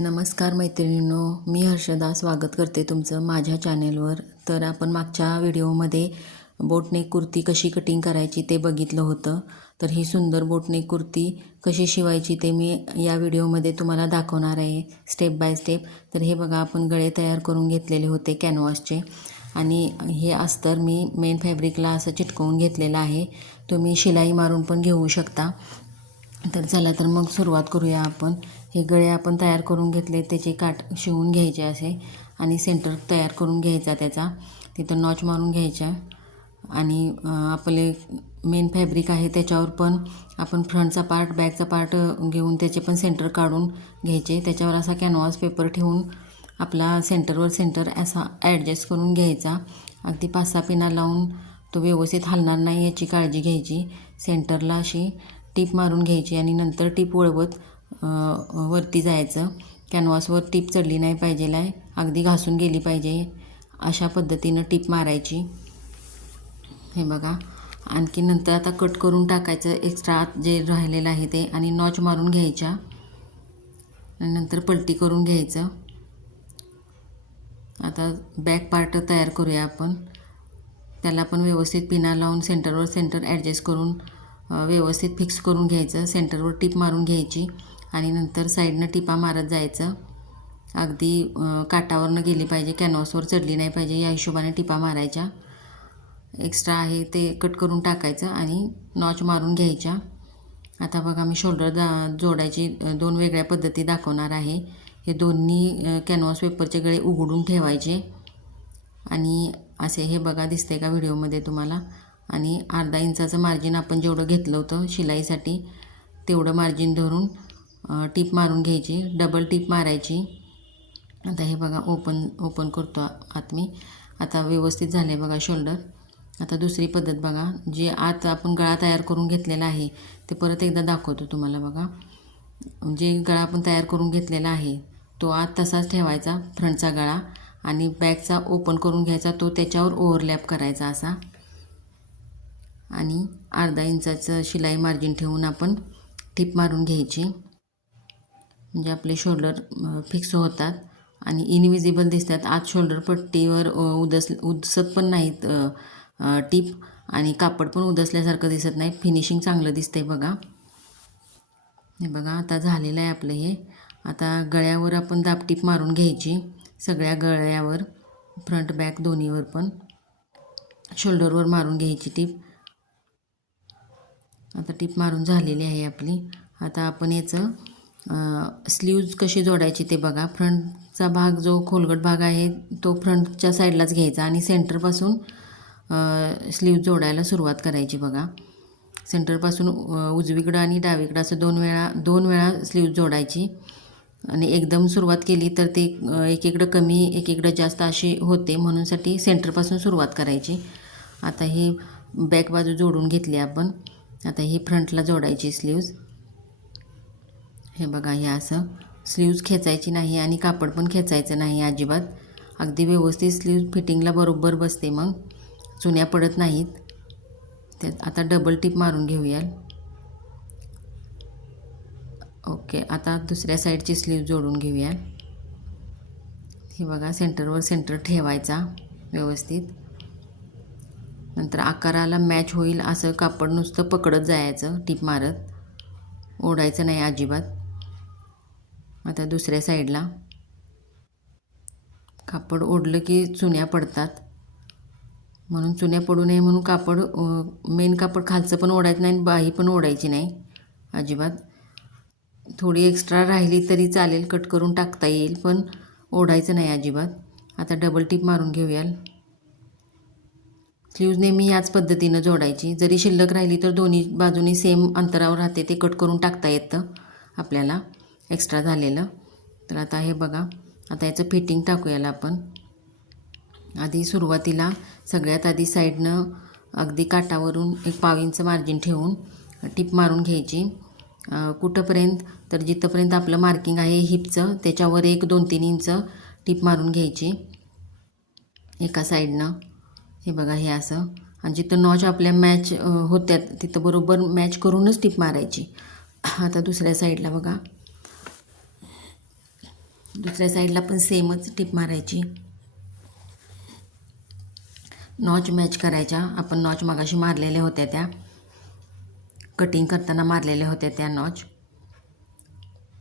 नमस्कार मैत्रिणींनो, मी हर्षदा स्वागत करते तुमचं माझ्या चॅनेलवर. तर आपण मागच्या व्हिडिओमध्ये बोटनेक कुर्ती कशी कटिंग करायची ते बघितलं होतं. तर ही सुंदर बोटनेक कुर्ती कशी शिवायची ते मी या व्हिडिओमध्ये तुम्हाला दाखवणार आहे स्टेप बाय स्टेप. तर हे बघा, आपण गळे तयार करून घेतलेले होते कॅनव्हासचे आणि हे अस्तर मी मेन फॅब्रिकला असं चिटकवून घेतलेलं आहे. तुम्ही शिलाई मारून पण घेऊ शकता. तर चला तर मग सुरुवात करूया आपण. हे गळे आपण तयार करून घेतले, त्याचे काठ शिवून घ्यायचे असे आणि सेंटर तयार करून घ्यायचा त्याचा, तिथं नॉच मारून घ्यायच्या आणि आपले मेन फॅब्रिक आहे त्याच्यावर पण आपण फ्रंटचा पार्ट बॅकचा पार्ट घेऊन त्याचे पण सेंटर काढून घ्यायचे. त्याच्यावर असा कॅनव्हास पेपर ठेवून आपला सेंटरवर सेंटर असा ॲडजस्ट करून घ्यायचा. अगदी 5-6 पिना लावून तो व्यवस्थित हलणार नाही याची काळजी घ्यायची. सेंटरला अशी टीप मारून घ्यायची आणि नंतर टीप वळवत वरती जायचं. कॅनव्हासवर टीप चढली नाही पाहिजे आहे, अगदी घासून गेली पाहिजे अशा पद्धतीनं टीप मारायची. हे बघा, आणखी नंतर आता कट करून टाकायचं एक्स्ट्रा जे राहिलेलं आहे ते आणि नॉच मारून घ्यायच्या आणि नंतर पलटी करून घ्यायचं. आता बॅक पार्ट तयार करूया आपण. त्याला पण व्यवस्थित पिना लावून सेंटरवर सेंटर ॲडजस्ट करून व्यवस्थित फिक्स करून घ्यायचं. सेंटरवर टीप मारून घ्यायची आणि नंतर साईडनं टिपा मारत जायचं. अगदी काटावरनं गेली पाहिजे, कॅनव्हासवर चढली नाही पाहिजे या हिशोबाने टिपा मारायच्या. एक्स्ट्रा आहे ते कट करून टाकायचं आणि नॉच मारून घ्यायच्या. आता बघा, मी शोल्डर जोडायची 2 वेगळ्या पद्धती दाखवणार आहे. हे दोन्ही कॅनव्हास पेपरचे गळे उघडून ठेवायचे आणि असे हे बघा दिसते का व्हिडिओमध्ये तुम्हाला. आणि अर्धा इंचाचं मार्जिन आपण जेवढं घेतलं होतं शिलाईसाठी तेवढं मार्जिन धरून टीप मारून घ्यायची, डबल टीप मारायची. आता हे बघा, ओपन करतो आत मी. आता व्यवस्थित झाले बघा शोल्डर. आता दुसरी पद्धत बघा, जे आत आपण गळा तयार करून घेतलेला आहे ते परत एकदा दाखवतो तुम्हाला. बघा, जे गळा आपण तयार करून घेतलेला आहे तो आत तसाच ठेवायचा फ्रंटचा गळा आणि बॅकचा ओपन करून घ्यायचा, तो त्याच्यावर ओव्हरलॅप करायचा असा आणि अर्धा इंचाचं शिलाई मार्जिन ठेवून आपण टीप मारून घ्यायची. म्हणजे आपले शोल्डर फिक्स होतात आणि इनविजिबल दिसतात. आत शोल्डर पट्टीवर उदसत पण नाहीत टीप आणि कापड पण उदसल्यासारखं दिसत नाही. फिनिशिंग चांगलं दिसतंय बघा. हे बघा, आता झालेलं आहे आपलं हे. आता गळ्यावर आपण दाबटीप मारून घ्यायची, सगळ्या गळ्यावर, फ्रंट बॅक दोन्हीवर पण. शोल्डरवर मारून घ्यायची टीप. आता टीप मारून झालेली आहे आपली. आता आपण याचं स्लीव्ज कशी जोडायची ते बघा. फ्रंटचा भाग जो खोलगट भाग आहे तो फ्रंटच्या साईडलाच घ्यायचा आणि सेंटरपासून स्लीव्ज जोडायला सुरुवात करायची बघा. सेंटरपासून उजवीकडं आणि डावीकडं असं 2 वेळा स्लीव्ज जोडायची आणि एकदम सुरुवात केली तर ते एकीकडं कमी एकीकडं जास्त अशी होते, म्हणूनसाठी सेंटरपासून सुरुवात करायची. आता ही बॅक बाजू जोडून घेतली आपण. आता ही फ्रंटला जोडायची स्लीव्ज. हे बघा, हे असं स्लीव्ज खेचायची नाही आणि कापड पण खेचायचं नाही अजिबात. अगदी व्यवस्थित स्लीव्ज फिटिंगला बरोबर बसते, मग चुन्या पडत नाहीत. त्यात आता डबल टीप मारून घेऊया. ओके, आता दुसऱ्या साईडची स्लीव्ज जोडून घेऊया. हे बघा, सेंटरवर सेंटर ठेवायचा व्यवस्थित. नंतर आकाराला मॅच होईल असं कापड नुसतं पकडत जायचं टीप मारत, ओढायचं नाही अजिबात. आता दुसऱ्या साईडला कापड ओढलं की चुन्या पडतात, म्हणून चुन्या पडू नये म्हणून कापड मेन कापड खालचं पण ओढायचं नाही आणि बाही पण ओढायची नाही अजिबात. थोडी एक्स्ट्रा राहिली तरी चालेल, कट करून टाकता येईल, पण ओढायचं नाही अजिबात. आता डबल टीप मारून घेऊया. स्लीव्ज नेहमी याच पद्धतीनं जोडायची. जरी शिल्लक राहिली तर दोन्ही बाजूनी सेम अंतरावर राहते, ते कट करून टाकता येतं आपल्याला एक्स्ट्रा झालेलं. तर आता हे बघा, आता याचं फिटिंग टाकूयाला आपण. आधी सुरुवातीला सगळ्यात आधी साईडनं अगदी काटावरून 1 इंच मार्जिन ठेवून टीप मारून घ्यायची. कुठंपर्यंत तर जिथंपर्यंत आपलं मार्किंग आहे हिपचं त्याच्यावर 1-2-3 इंच टीप मारून घ्यायची एका साईडनं. हे बघा, हे असं. आणि जिथं नॉच आपल्या मॅच होत्यात तिथं बरोबर मॅच करूनच टीप मारायची. आता दुसऱ्या साईडला बघा, दुसऱ्या साईडला पण सेमच टिप मारायची. नॉच मॅच करायच्या. आपण नॉच मगाशी मारलेल्या होत्या त्या, कटिंग करताना मारलेल्या होत्या त्या नॉच.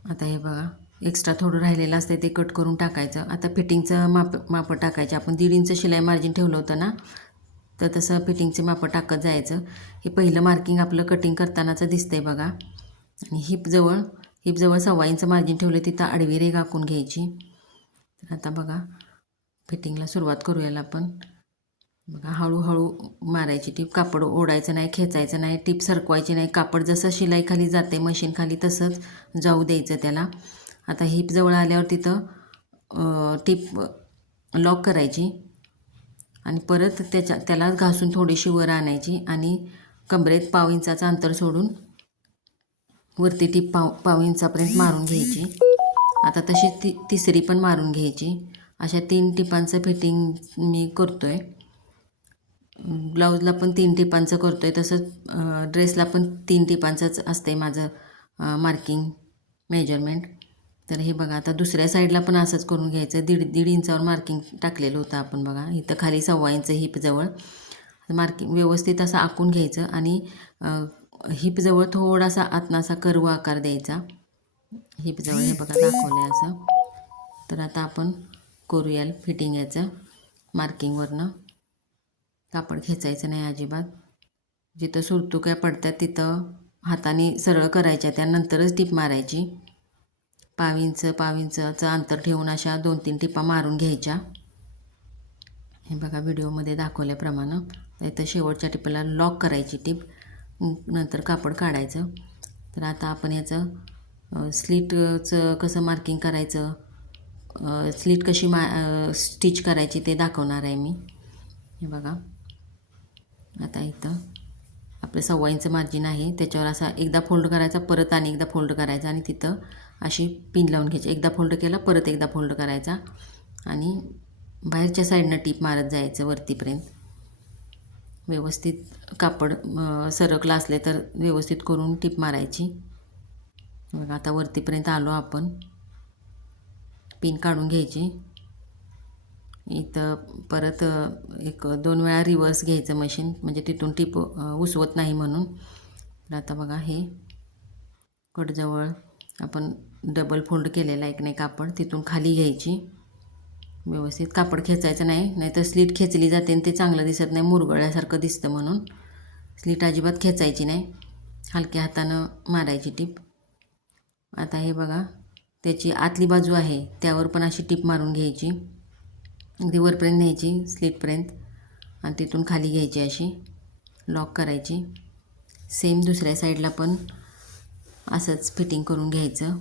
आता हे बघा, एक्स्ट्रा थोडं राहिलेलं असतं ते कट करून टाकायचं. आता फिटिंगचं माप टाकायचं. आपण 1.5 इंच शिलाई मार्जिन ठेवलं होतं ना, तर तसं फिटिंगचे माप टाकत जायचं. हे पहिलं मार्किंग आपलं कटिंग करतानाचं दिसतंय बघा. आणि हिपजवळ 1.25 इंच मार्जिन ठेवलं, तिथं आडवी रेघ आखून घ्यायची. तर आता बघा, फिटिंगला सुरुवात करूयाला आपण. बघा, हळूहळू मारायची टीप. कापड ओढायचं नाही, खेचायचं नाही, टीप सरकवायची नाही. कापड जसं शिलाई खाली जाते मशीन खाली तसंच जाऊ द्यायचं त्याला. आता हिप जवळ आल्यावर तिथं टीप लॉक करायची आणि परत त्याला घासून थोडीशी वर आणायची आणि कमरेत 1/2 इंचाचं अंतर सोडून वरती टीप 1/2 इंचापर्यंत मारून घ्यायची. आता तशी तिसरी पण मारून घ्यायची. अशा 3 टिपांचं फिटिंग मी करतोय. ब्लाऊजला पण 3 टिपांचं करतोय, तसंच ड्रेसला पण 3 टिपांचंच असते माझं मार्किंग मेजरमेंट. तर हे बघा, आता दुसऱ्या साईडला पण असंच करून घ्यायचं. 1.5 इंचावर मार्किंग टाकलेलं होतं आपण बघा. इथं खाली 1/2 इंच हिपजवळ मार्किंग व्यवस्थित असं आखून घ्यायचं आणि हिपजवळ थोडासा आतनासा कर्व आकार द्यायचा. हिपजवळ हे बघा दाखवलं आहे असं. तर आता आपण करूया फिटिंग याचं. मार्किंगवरनं कापड खेचायचं नाही अजिबात. जिथं सुरतुक्या पडतात तिथं हाताने सरळ करायच्या, त्यानंतरच टीप मारायची. 1/2 इंचाचं अंतर ठेवून अशा 2-3 टिपा मारून घ्यायच्या. हे बघा व्हिडिओमध्ये दाखवल्याप्रमाणे. इथं शेवटच्या टिपला लॉक करायची टीप, नंतर कापड काढायचं. तर आता आपण याचं स्लीटचं कसं मार्किंग करायचं, स्लीट कशी स्टिच करायची ते दाखवणार आहे मी. हे बघा, आता इथं आपलं 1/2 इंच मार्जिन आहे, त्याच्यावर असा एकदा फोल्ड करायचा, परत आणि एकदा फोल्ड करायचा आणि तिथं अशी पिन लावून घ्यायची. एकदा फोल्ड केला, परत एकदा फोल्ड करायचा आणि बाहेरच्या साईडनं टीप मारत जायचं वरतीपर्यंत. व्यवस्थित कापड सरकलं असले तर व्यवस्थित करून टीप मारायची. बघा, आता वरतीपर्यंत आलो आपण. पिन काढून घ्यायची. इथं परत 1-2 वेळा रिवर्स घ्यायचं मशीन, म्हणजे तिथून टीप उसवत नाही म्हणून. तर आता बघा, हे कटजवळ आपण डबल फोल्ड केलेला एक नाही कापड, तिथून खाली घ्यायची. व्यवस्थित कापड खेचायचं नाही, नाहीतर स्लीट खेचली जाते आणि ते चांगलं दिसत नाही, मुरगळल्यासारखं दिसतं. म्हणून स्लीट अजिबात खेचायची नाही, हलक्या हातानं मारायची टीप. आता हे बघा, त्याची आतली बाजू आहे त्यावर पण अशी टीप मारून घ्यायची. अगदी वरपर्यंत न्यायची स्लीटपर्यंत आणि तिथून खाली घ्यायची, अशी लॉक करायची. सेम दुसऱ्या साईडला पण असंच फिटिंग करून घ्यायचं.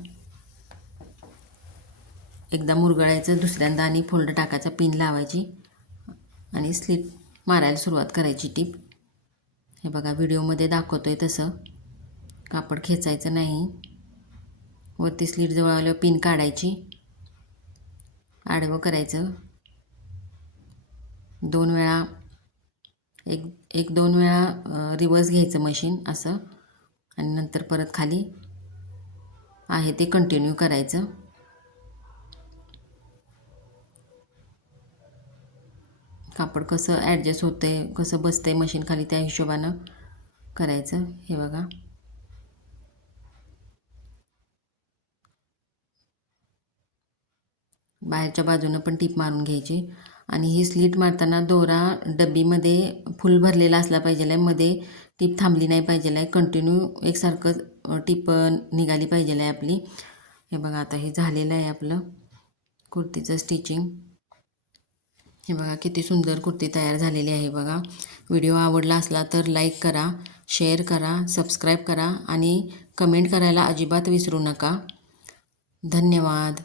एकदा मुरगळायचं, दुसऱ्यांदा आणि फोल्ड टाकायचा, पिन लावायची आणि स्लीट मारायला सुरुवात करायची टीप. हे बघा व्हिडिओमध्ये दाखवतोय तसं. कापड खेचायचं नाही. वरती स्लीट जवळ आल्यावर पिन काढायची, आडवं करायचं. 2 वेळा एक 2 वेळा रिवर्स घ्यायचं मशीन असं आणि नंतर परत खाली आहे ते कंटिन्यू करायचं. कापड कसं ॲडजस्ट होतंय, कसं बसतंय मशीन खाली, त्या हिशोबानं करायचं. हे बघा, बाहेरच्या बाजूनं पण टीप मारून घ्यायची. आणि ही स्लीट मारताना दोरा डब्बीमध्ये फुल भरलेला असला पाहिजे आहे, मध्ये टीप थांबली नाही पाहिजे आहे, कंटिन्यू एकसारखं टीप निघाली पाहिजे आहे आपली. हे बघा, आता हे झालेलं आहे आपलं कुर्तीचं स्टिचिंग. हे बघा किती सुंदर कुर्ती तयार झालेली आहे बघा. व्हिडिओ आवडला असला तर लाईक करा, शेअर करा, सबस्क्राईब करा आणि कमेंट करायला अजिबात विसरू नका. धन्यवाद.